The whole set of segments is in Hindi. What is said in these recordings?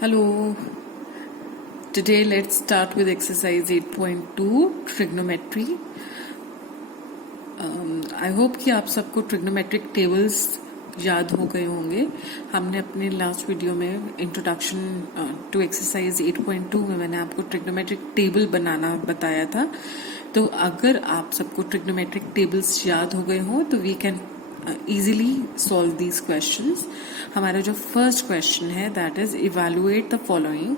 Hello. Today let's start with exercise 8.2 trigonometry. I hope कि आप सबको trigonometric tables याद हो गए होंगे. हमने अपने लास्ट वीडियो में इंट्रोडक्शन टू एक्सरसाइज 8.2 में मैंने आपको ट्रिग्नोमेट्रिक टेबल बनाना बताया था. तो अगर आप सबको ट्रिग्नोमेट्रिक टेबल्स याद हो गए हो तो we can easily solve these questions. हमारा जो फर्स्ट क्वेश्चन है that is evaluate the following.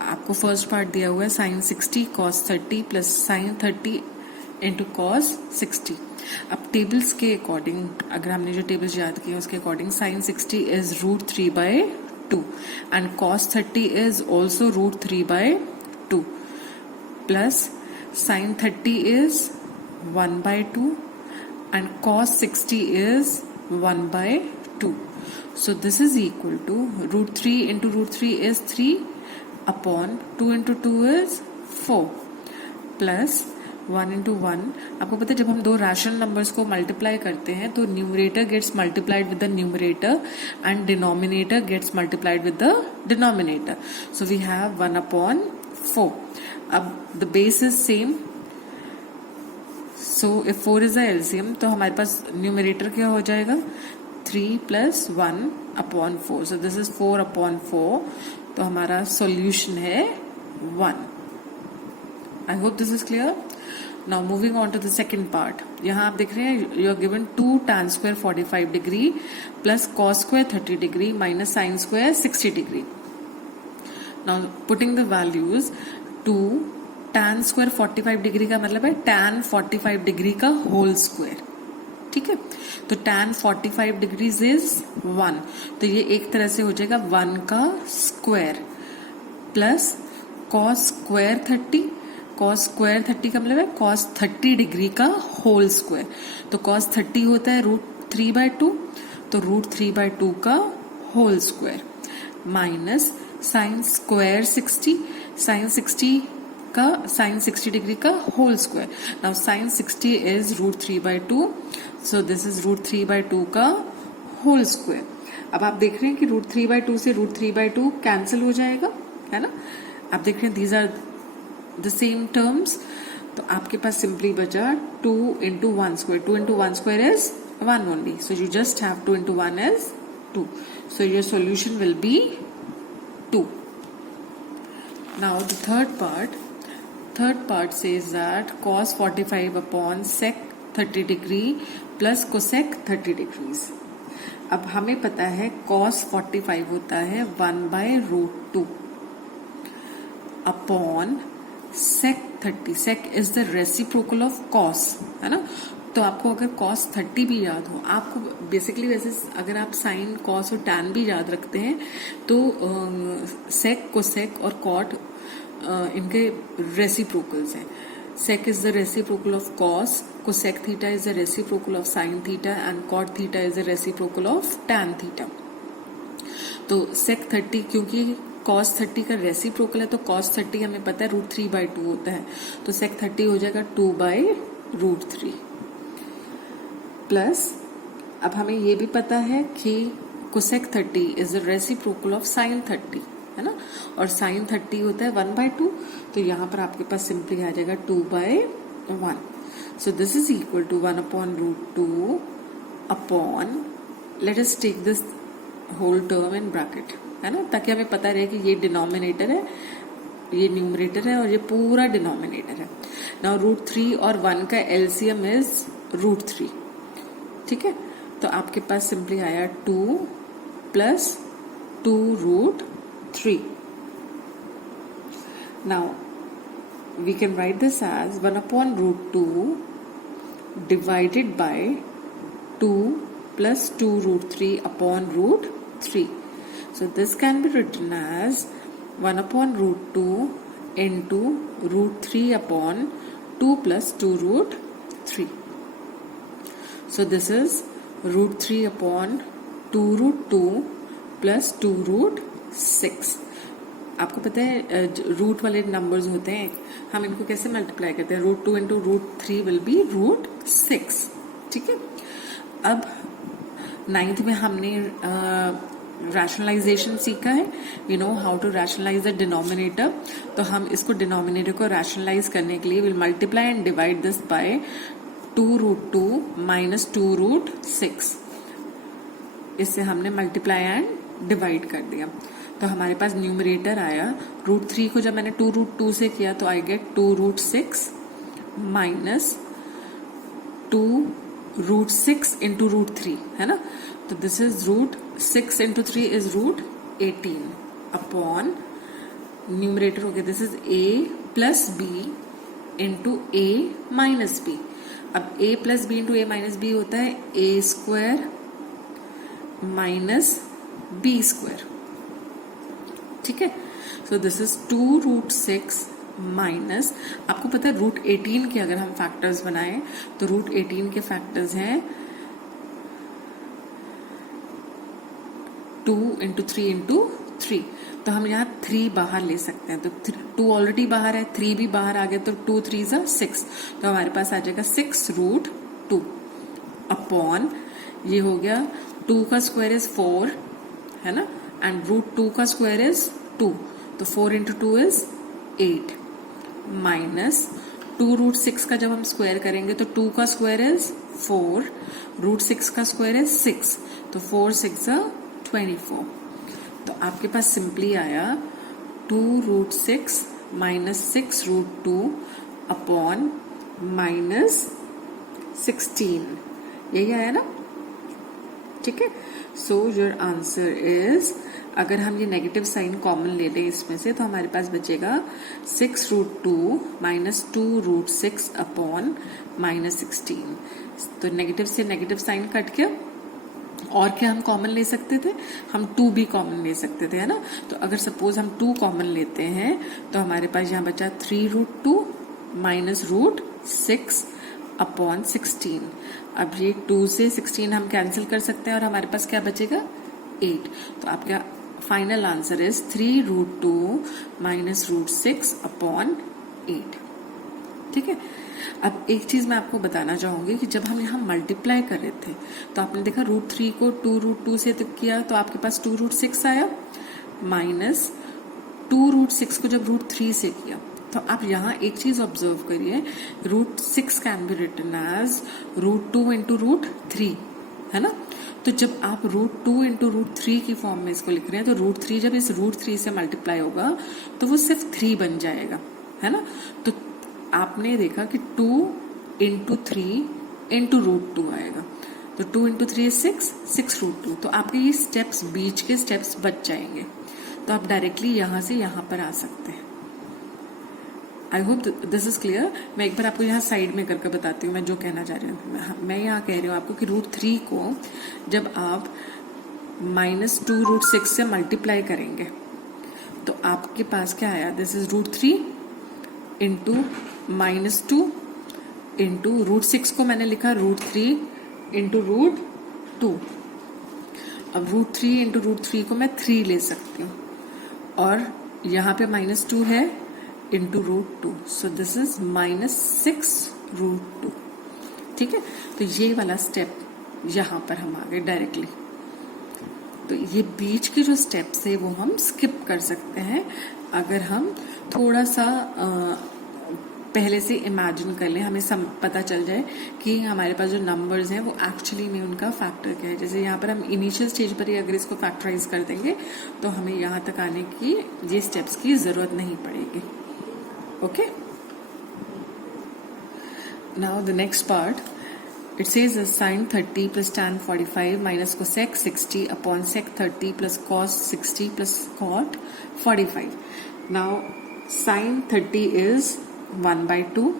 आपको फर्स्ट पार्ट दिया हुआ है sine 60 cos 30 plus sine 30 into cos 60. अब टेबल्स के अकॉर्डिंग अगर हमने जो टेबल्स याद किए उसके according sine 60 is √3/2 and cos 30 is also √3/2 plus sine 30 is 1/2 and cos 60 is 1/2. So this is equal to √3 into √3 is 3 upon 2 into 2 is 4 plus 1 into 1. आपको पता है जब हम दो रैशनल नंबर्स को मल्टीप्लाई करते हैं तो numerator gets multiplied with the numerator and denominator gets multiplied with the denominator. So we have 1/4. अब the base is same. So if 4 is the LCM तो हमारे पास न्यूमरेटर क्या हो जाएगा 3 plus 1/4. So this is 4/4. तो हमारा सॉल्यूशन है 1. I hope this is clear. Now moving on to the second part. यहाँ आप देख रहे हैं you are given 2 tan square 45 degree plus cos square 30 degree minus sin square 60 degree. Now putting the values 2 tan square 45 degree का मतलब है tan 45 डिग्री का होल स्क्वायर. ठीक है, तो tan 45 डिग्रीज इज 1. तो ये एक तरह से हो जाएगा 1 का square plus cos square 30. cos square 30 का मतलब है cos 30 डिग्री का होल स्क्वायर. तो cos 30 होता है √3/2 तो √3/2 का whole square minus sine square 60. Sine 60 degree का whole square. Now sine 60 is √3/2 so this is √3/2 का होल स्क्वायर. अब आप देख रहे हैं कि √3/2 से √3/2 कैंसिल हो जाएगा, है ना. आप देख रहे हैं these are the same terms. तो आपके पास सिंपली बचा 2 into 1 square. 2 into 1 square is 1 only. So you just have 2 into 1 is 2. So your solution will be 2. Now the third part says that cos 45 upon sec 30 degree plus cosec 30 degrees. अब हमें पता है cos 45 होता है 1/√2 upon sec 30. sec is the reciprocal of cos, है ना. तो आपको अगर cos 30 भी याद हो, आपको बेसिकली वैसे अगर आप साइन cos और tan भी याद रखते हैं तो sec cosec और cot इनके रेसिप्रोकल्स हैं. sec is the reciprocal of cos, cosec theta is the reciprocal of sin theta and cot theta is the reciprocal of tan theta. तो sec 30 क्योंकि cos 30 का रेसिप्रोकल है तो cos 30 हमें पता है √3/2 होता है. तो sec 30 हो जाएगा 2/√3 प्लस अब हमें ये भी पता है कि cosec 30 is the reciprocal of sin 30, है ना. और साइन 30 होता है 1/2. तो यहाँ पर आपके पास सिंपली आ जाएगा 2/1. So this is equal to 1/√2 upon let us take this whole term in bracket, है ना, ताकि हमें पता रहे कि ये डिनोमिनेटर है, ये न्यूमरेटर है और ये पूरा डिनोमिनेटर है. नाउ √3 और 1 का एलसीएम इज √3. ठीक है, तो आपके पास सिंपली आया 2 plus 2√3. Now we can write this as 1/√2 divided by 2 plus 2√3 upon √3. So this can be written as 1/√2 into √3 upon 2 plus 2√3. So this is √3 upon 2√2 plus 2√6. आपको पता है रूट वाले नंबर्स होते हैं, हम इनको कैसे मल्टीप्लाई करते हैं. √2 into √3 विल बी √6. ठीक है, अब 9th में हमने रैशनलाइजेशन सीखा है, we know how to rationalize the denominator. तो हम इसको डिनोमिनेटर को रैशनलाइज करने के लिए will multiply and divide this by 2√2 minus 2√6। इससे हमने मल्टीप्लाई एंड डिवाइड कर दिया, तो हमारे पास न्यूमरेटर आया √3 को जब मैंने 2√2 से किया तो आई गेट 2√6 माइनस 2√6 इंटू √3, है ना। तो this is √6 into 3 is √18 upon numerator हो गया this is a plus B into a minus B. अब a plus B into a minus B होता है a² माइनस b², ठीक है। सो दिस इज 2√6 माइनस, आपको पता है √18 के अगर हम फैक्टर्स बनाएं तो √18 के फैक्टर्स हैं 2 इंटू 3 इंटू 3। तो हम यहाँ 3 बाहर ले सकते हैं, तो 2 ऑलरेडी बाहर है, 3 भी बाहर आ गया, तो 2 3 6, तो हमारे पास आ जाएगा 6√2 अपॉन ये हो गया 2 का स्क्वायर इज 4, है ना, एंड √2 का स्क्वायर इज 2, तो 4 इंटू 2 इज 8 माइनस 2√6 का जब हम स्क्वायर करेंगे तो 2 का स्क्वायर इज 4, √6 का स्क्वायर इज 6, तो 4 6 24। तो आपके पास सिंपली आया 2√6 माइनस 6√2 अपॉन माइनस 16, यही आया ना, ठीक है। सो योर आंसर इज, अगर हम ये नेगेटिव साइन कॉमन ले लें इसमें से तो हमारे पास बचेगा 6√2 माइनस 2√6 अपॉन माइनस 16। तो नेगेटिव से नेगेटिव साइन कट गया, और क्या हम कॉमन ले सकते थे, हम 2 भी कॉमन ले सकते थे, है ना। तो अगर सपोज हम 2 कॉमन लेते हैं तो हमारे पास यहाँ बचा 3√2 माइनस √6 अपॉन 16। अब ये 2 से 16 हम कैंसिल कर सकते हैं और हमारे पास क्या बचेगा 8। तो आपका final answer is 3√2 minus √6 upon 8, ठीक है। अब एक चीज मैं आपको बताना चाहूंगी कि जब हम यहाँ मल्टीप्लाई कर रहे थे तो आपने देखा √3 को 2√2 से किया तो आपके पास 2√6 आया, माइनस 2√6 को जब √3 से किया तो आप यहाँ एक चीज ऑब्जर्व करिए, √6 can be written as √2 into √3, है ना। तो जब आप √2 इंटू √3 की फॉर्म में इसको लिख रहे हैं तो √3 जब इस √3 से मल्टीप्लाई होगा तो वो सिर्फ 3 बन जाएगा, है ना। तो आपने देखा कि 2 इंटू 3 इंटू √2 आएगा, तो 2 इंटू 3 इज 6√2। तो आपके ये स्टेप्स, बीच के स्टेप्स बच जाएंगे, तो आप डायरेक्टली यहां से यहां पर आ सकते हैं। I hope this is clear. मैं एक बार आपको यहाँ साइड में करके बताती हूँ मैं जो कहना चाह रही हूँ। मैं यहाँ कह रही हूँ आपको कि √3 को जब आप माइनस 2√6 से मल्टीप्लाई करेंगे तो आपके पास क्या आया, दिस इज √3 इंटू -2 इंटू √6 को मैंने लिखा √3 इंटू √2। अब √3 इंटू √3 को मैं 3 ले सकती हूँ और यहाँ पे -2 है इंटू √2, सो दिस इज -6√2, ठीक है। तो ये वाला स्टेप यहाँ पर हम आ गए डायरेक्टली। तो ये बीच के जो स्टेप्स है वो हम स्किप कर सकते हैं अगर हम थोड़ा सा पहले से इमेजिन कर लें, हमें पता चल जाए कि हमारे पास जो नंबर्स हैं वो एक्चुअली में उनका फैक्टर क्या है। जैसे यहाँ पर हम इनिशियल स्टेज पर ही अगर इसको फैक्टराइज कर देंगे तो हमें यहाँ तक आने की ये स्टेप्स की जरूरत नहीं पड़ेगी। Okay, now the next part, it says sin 30 plus tan 45 minus cosec 60 upon sec 30 plus cos 60 plus cot 45. Now sin 30 is 1 by 2,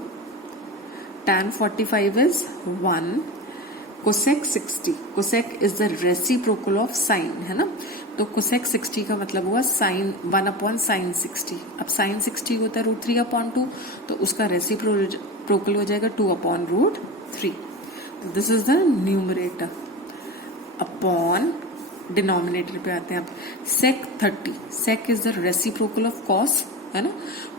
tan 45 is 1, cosec 60, cosec is the reciprocal of sin, है ना। तो cosec 60 का मतलब हुआ sin 1 upon sin 60। अब sin 60 होता है √3 upon 2, तो उसका रेसिप्रोकल हो जाएगा 2 upon √3। This is the numerator. Upon denominator पे आते हैं आप, sec 30, sec is the reciprocal of cos, है ना।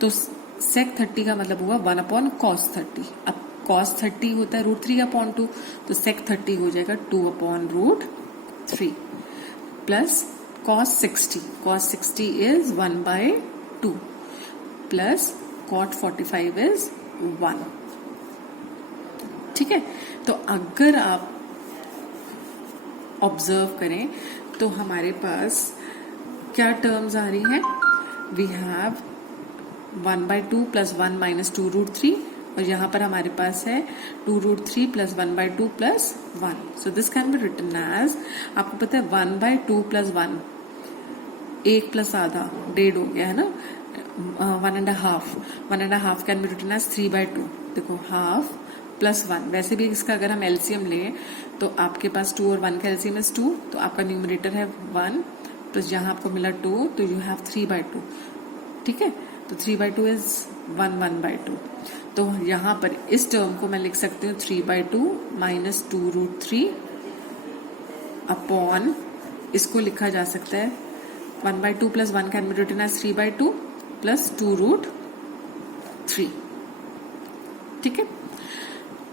तो sec 30 का मतलब हुआ 1 अपॉन cos 30। अब cos 30 होता है √3 अपॉन 2, तो sec 30 हो जाएगा 2 upon √3 plus cos 60 is 1/2 plus cot 45 is 1. ठीक है, तो अगर आप ऑब्जर्व करें तो हमारे पास क्या टर्म्स आ रही हैं? वी हैव 1/2 प्लस 1 माइनस 2√3 और यहाँ पर हमारे पास है 2√3 plus 1/2 plus 1. So this can be written as, आपको पता है 1/2 प्लस 1 1 प्लस आधा 1.5 हो गया है ना, 1.5 कैन बी रिटन एज 3/2. देखो हाफ प्लस 1, वैसे भी इसका अगर हम एलसीएम लें तो आपके पास 2 और 1 का एलसीएम इज 2, तो आपका न्यूमरेटर है 1 प्लस यहाँ आपको मिला 2, तो यू हैव 3/2. ठीक है, तो 3/2 इज 1/2. तो यहाँ पर इस टर्म को मैं लिख सकती हूँ 3/2 माइनस 2√3 अपॉन, इसको लिखा जा सकता है 1/2 plus 1 can be written as 3/2 plus 2√3. ठीक है,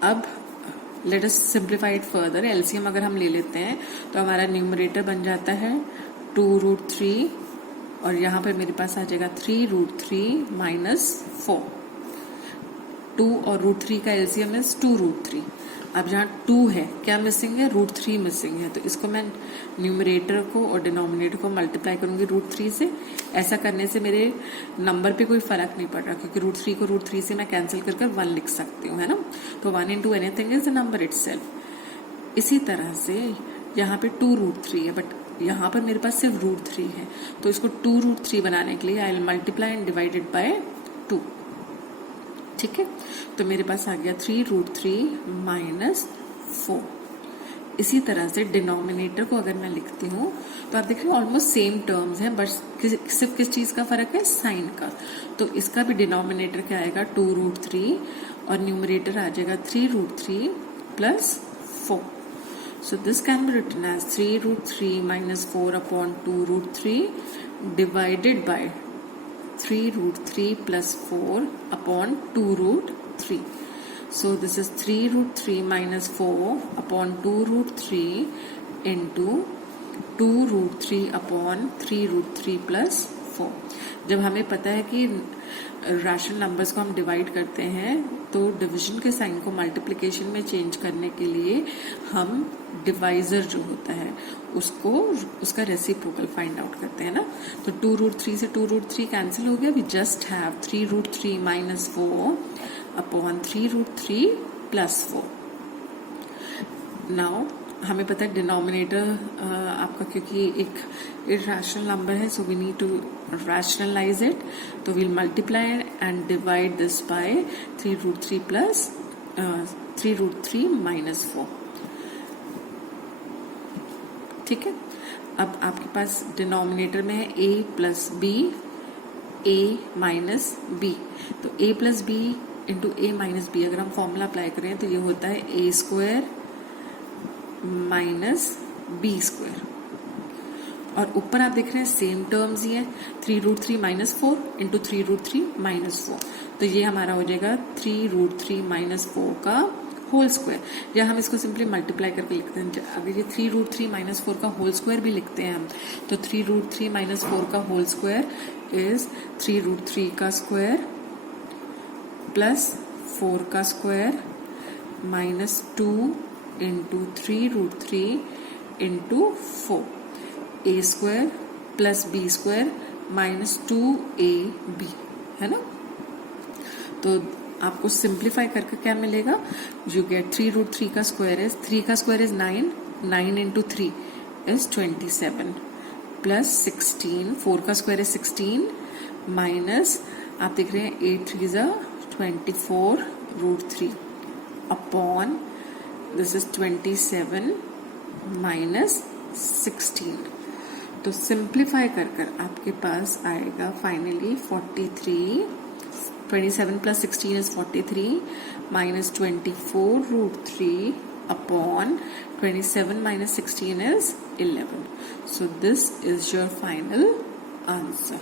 अब let us simplify it further. LCM अगर हम ले लेते हैं तो हमारा न्यूमरेटर बन जाता है 2√3 और यहाँ पर मेरे पास आ जाएगा 3√3 माइनस 4. 2 और √3 का एलसीएम इज 2√3. अब जहाँ 2 है, क्या मिसिंग है? √3 मिसिंग है, तो इसको मैं न्यूमरेटर को और डिनोमिनेटर को मल्टीप्लाई करूंगी √3 से. ऐसा करने से मेरे नंबर पे कोई फर्क नहीं पड़ रहा, क्योंकि √3 को √3 से मैं कैंसिल कर 1 लिख सकती हूँ, है ना. तो 1 into anything is the number itself. इसी तरह से यहाँ पे 2√3 है, बट यहाँ पर मेरे पास सिर्फ √3 है, तो इसको 2√3 बनाने के लिए I will multiply and divided by 2. ठीक है, तो मेरे पास आ गया 3√3 माइनस 4. इसी तरह से डिनोमिनेटर को अगर मैं लिखती हूँ तो आप देख रहे हो ऑलमोस्ट सेम टर्म्स हैं, बट सिर्फ किस चीज का फर्क है? साइन का. तो इसका भी डिनोमिनेटर क्या आएगा? 2√3 और न्यूमरेटर आ जाएगा 3√3 plus 4. So this can be written as 3√3 minus 4 upon 2√3 divided by 3√3 plus 4 upon 2√3. So this is 3√3 minus 4 upon 2√3 into 2√3 upon 3√3 plus 4. जब हमें पता है कि रैशनल नंबर्स को हम डिवाइड करते हैं तो डिवीजन के साइन को मल्टीप्लिकेशन में चेंज करने के लिए हम डिवाइजर जो होता है उसको उसका रेसिप्रोकल फाइंड आउट करते हैं ना. तो 2√3 से 2√3 कैंसिल हो गया. We just have 3√3 minus 4 upon 3√3 plus 4. Now हमें पता है डिनोमिनेटर आपका क्योंकि एक इरैशनल नंबर है, so we need to rationalize it. तो we'll multiply and divide this by 3√3 plus 3√3 minus 4. ठीक है, अब आपके पास डिनोमिनेटर में है a plus B, a minus B. तो a plus B into a minus B अगर हम फॉर्मूला अप्लाई करें तो ये होता है a square minus B square. और ऊपर आप देख रहे हैं सेम टर्म्स ही है, 3√3 माइनस 4 इंटू 3√3 माइनस 4. तो ये हमारा हो जाएगा 3√3 माइनस 4 का होल स्क्वायर, या हम इसको सिंपली मल्टीप्लाई करके लिखते हैं. अगर ये 3√3 माइनस 4 का होल स्क्वायर भी लिखते हैं हम, तो 3√3 माइनस 4 का होल स्क्वायर इज 3√3 का स्क्वायर प्लस 4 का square minus 2 into 3√3 into 4. A square plus B square minus 2ab है ना. तो आपको सिंप्लीफाई करके क्या मिलेगा? यू गेट 3√3 का स्क्वायर इज 3 का square is 9, 9 into 3 is 27 plus 16, 4 का स्क्वायर इज 16 माइनस आप देख रहे हैं 8 3 जा 24√3 अपॉन दिस इज 27 माइनस 16. तो सिंप्लीफाई कर कर आपके पास आएगा finally 43. 27 plus 16 is 43 minus 24√3 upon 27 minus 16 is 11. So this is your final answer.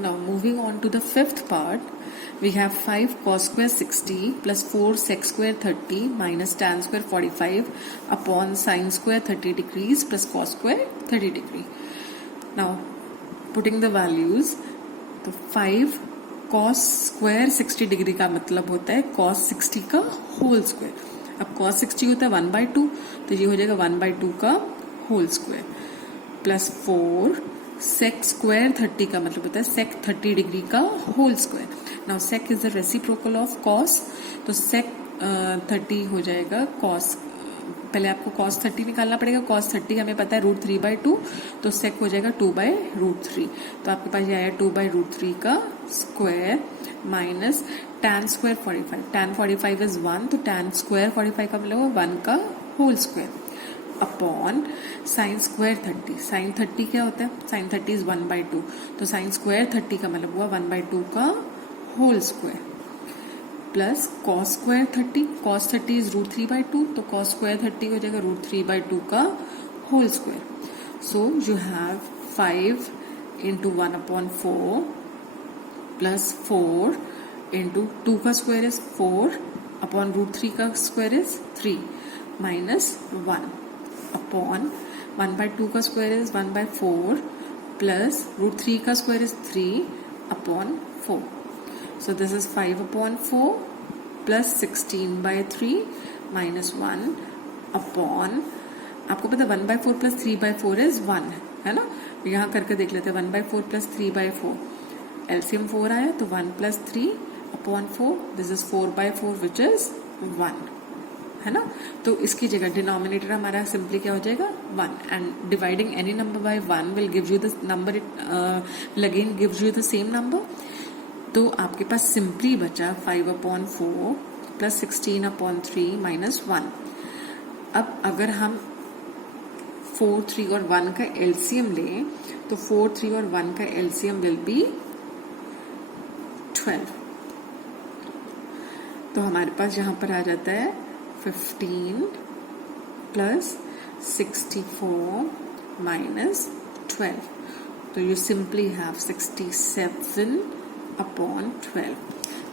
Now moving on to the fifth part, we have 5 cos square 60 plus 4 sec square 30 minus tan square 45 upon sin square 30 degrees plus cos square 30 degree. Now putting the values, तो 5 cos square 60 डिग्री का मतलब होता है cos 60 का होल स्क्वायर. अब cos 60 होता है 1/2, तो ये हो जाएगा 1/2 का whole square plus 4 sec square 30 का मतलब होता है sec 30 डिग्री का whole square. Now sec is the reciprocal of cos, तो sec 30 हो जाएगा cos. पहले आपको cos 30 निकालना पड़ेगा. cos 30 हमें पता है √3/2, तो sec हो जाएगा 2/√3. तो आपके पास ये आया 2/√3 का square minus tan square 45. tan 45 is 1, तो tan स्क्वायर 45 का मतलब 1 का whole square upon sine square 30. Sine 30 क्या होता है? साइन 30 इज 1/2, तो साइन स्क्वायर 30 का मतलब हुआ 1/2 का whole square plus cos square 30. Cos 30 is √3/2, तो कॉस स्क्वायर 30 हो जाएगा √3/2 का whole square. So you have 5 into 1/4 plus 4 into 2 का स्क्वायर इज 4 अपॉन √3 का स्क्वायर इज 3 माइनस 1 अपॉन 1/2 का स्क्वायर इज 1/4 प्लस √3 का square is 3 upon 4. So this is 5/4 plus 16/3 minus 1 upon, आपको पता है 1/4 plus 3/4 is 1 है ना. यहाँ करके देख लेते हैं. 1/4 plus 3/4 LCM 4 आया, तो 1 plus 3 upon 4. This is 4/4 which is 1 है ना. तो इसकी जगह डिनोमिनेटर हमारा सिंपली क्या हो जाएगा 1, and dividing any number by 1 will give you the number, will again gives you the same number. तो आपके पास सिंपली बचा 5/4 प्लस 16/3 माइनस 1. अब अगर हम 4, 3 और 1 का एलसीएम लें, तो 4, 3 और 1 का एलसीएम विल बी 12. तो हमारे पास यहां पर आ जाता है 15 प्लस 64 माइनस 12. तो you simply have 67 upon 12.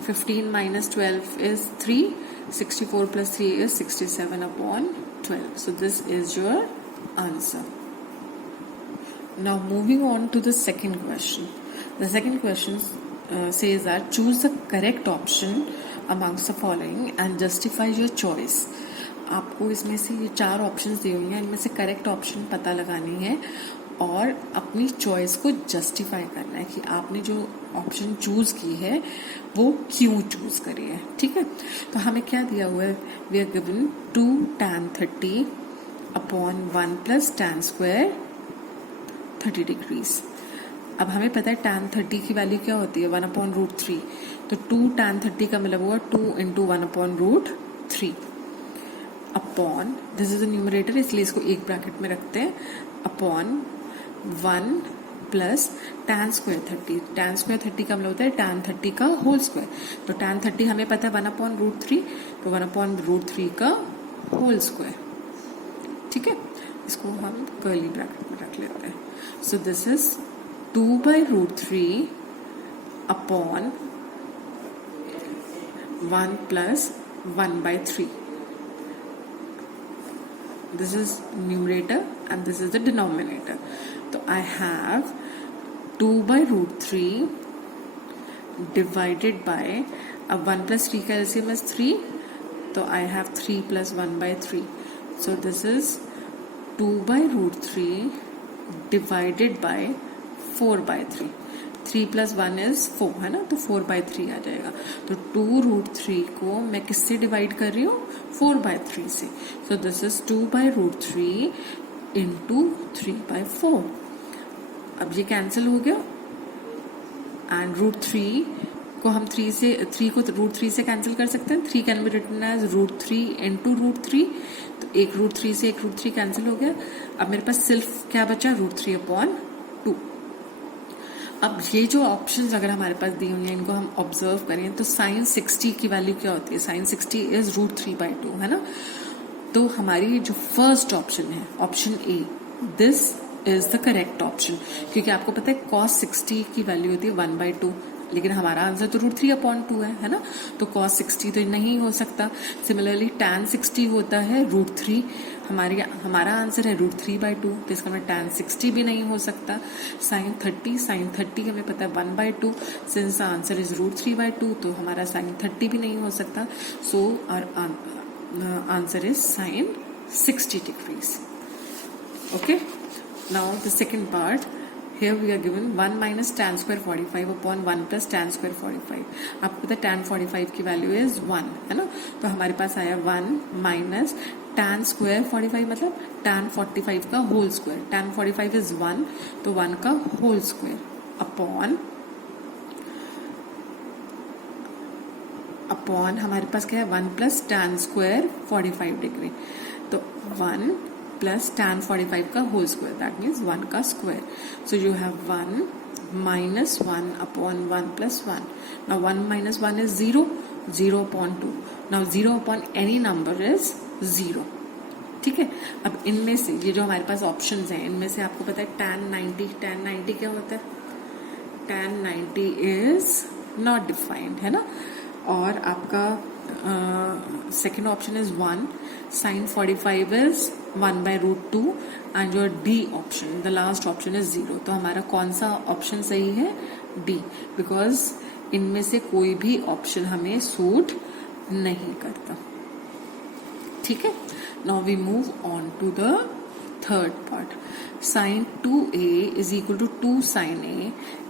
15 minus 12 is 3. 64 plus 3 is 67 upon 12. So this is your answer. Now moving on to the second question. The second question says that choose the correct option amongst the following and justify your choice. आपको इसमें से ये 4 ऑप्शंस दिए हुए हैं, इनमें से करेक्ट ऑप्शन पता लगानी है और अपनी चॉइस को जस्टिफाई करना है कि आपने जो ऑप्शन चूज की है वो क्यों चूज करी है. ठीक है, तो हमें क्या दिया हुआ है? We are given 2 tan 30 upon 1 plus tan square 30 degrees. अब हमें पता है tan 30 की वैल्यू क्या होती है 1/√3, तो 2 tan 30 का मतलब हुआ 2 into 1/√3 upon, this is the numerator इसलिए इसको एक ब्रैकेट में रखते हैं, upon 1 plus tan square 30. tan square 30 का मतलब होता है tan 30 का होल स्क्वायर. तो tan 30 हमें पता है 1/√3, तो 1/√3 का होल स्क्वायर. ठीक है, इसको हम कर्ली ब्रैकेट में रख लेते हैं. सो this is 2/√3 upon 1 plus 1/3. This is numerator and this is the denominator. So I have 2/√3 divided by 1 plus 3 का LCM is 3. So I have 3 plus 1/3. So this is 2/√3 divided by 4/3. 3 plus 1 is 4 है ना, तो 4/3 आ जाएगा. तो 2√3 को मैं किससे डिवाइड कर रही हूँ 4/3 से. सो दिस इज 2/√3 इंटू 3/4. अब ये कैंसिल हो गया एंड √3 को हम 3 को √3 से कैंसिल कर सकते हैं. 3 can be written as √3 into √3. तो एक √3 से एक √3 कैंसिल हो गया. अब मेरे पास सिर्फ क्या बचा √3/2. अब ये जो ऑप्शंस अगर हमारे पास दी हुई हैं इनको हम ऑब्जर्व करें तो साइन 60 की वैल्यू क्या होती है? साइन 60 इज √3/2 है ना. तो हमारी जो फर्स्ट ऑप्शन है option A, this is the correct option, क्योंकि आपको पता है cos 60 की वैल्यू होती है 1/2, लेकिन हमारा आंसर तो √3/2 है ना, तो cos 60 तो नहीं हो सकता। सिमिलरली tan 60 होता है √3, हमारा आंसर है √3/2, तो इसका मतलब tan 60 भी नहीं हो सकता। sin 30 हमें पता है 1/2, सिंस आंसर इज √3/2, तो हमारा sin 30 भी नहीं हो सकता। So our answer is sin 60 degrees. Okay, now the second part. Here we are given 1 minus tan square 45 upon 1 plus tan square 45. आपको पता है tan 45 की वैल्यू इज 1 है ना, तो हमारे पास आया 1 माइनस tan square 45 मतलब tan 45 का होल स्क्वायर, tan 45 इज 1, तो 1 का होल स्क्वायर अपॉन हमारे पास क्या है 1 प्लस tan square 45 डिग्री, तो 1 plus tan 45 का होल स्क्वायर, दैट मीन्स 1 का square. So you have 1 minus 1 upon 1 plus 1. Now 1 minus 1 is 0, 0 upon 2. Now 0 upon any number is 0. ठीक है, अब इनमें से ये जो हमारे पास ऑप्शंस हैं, इनमें से आपको पता है tan 90 क्या होता है? tan 90 इज नॉट डिफाइंड है ना, और आपका second option is 1, sin 45 is 1/√2 and your D option, the last option is 0। तो हमारा कौन सा ऑप्शन सही है? डी, बिकॉज इनमें से कोई भी ऑप्शन हमें सूट नहीं करता। ठीक है, now we move on to the third part. sin 2a is equal to 2 sin a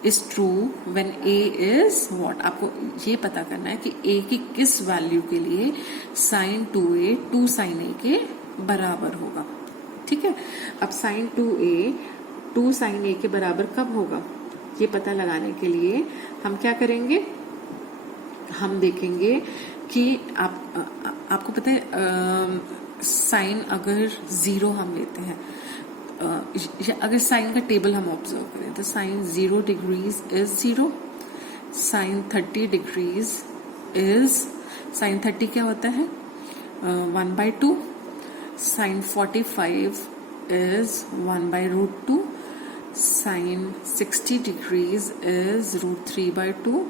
is true when a is what? आपको ये पता करना है कि a की किस वैल्यू के लिए sin 2a 2 sin a के बराबर होगा। ठीक है, अब sin 2a 2 sin a के बराबर कब होगा, ये पता लगाने के लिए हम क्या करेंगे, हम देखेंगे कि आपको पता है साइन अगर 0 हम लेते हैं, अगर साइन का टेबल हम ऑब्जर्व करें तो sine 0 degrees is 0, sine 30 degrees is, sine 30 क्या होता है 1/2, sine 45 is 1/√2, sine 60 degrees is √3/2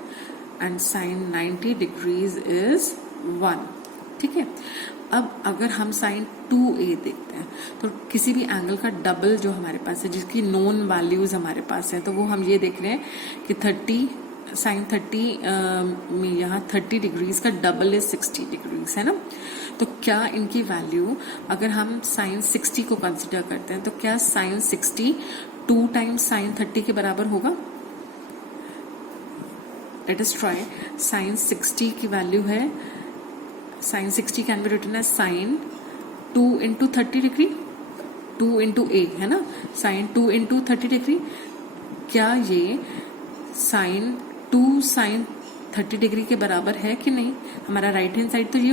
and sine 90 degrees is 1। ठीक है, अब अगर हम साइन 2a देखते हैं तो किसी भी एंगल का डबल जो हमारे पास है, जिसकी नोन वैल्यूज हमारे पास है, तो वो हम ये देख रहे हैं कि 30 साइन 30 में यहाँ 30 डिग्रीज का डबल इज 60 डिग्रीज है ना, तो क्या इनकी वैल्यू अगर हम साइन 60 को कंसिडर करते हैं तो क्या साइन 60 2 टाइम्स साइन 30 के बराबर होगा? Let us try. साइन 60 की वैल्यू है, sine 60 can be written as sine 2 into 30 degree, 2 into a है ना, साइन 2 into 30 डिग्री, क्या ये साइन 2 साइन 30 डिग्री के बराबर है कि नहीं? हमारा राइट हैंड साइड तो ये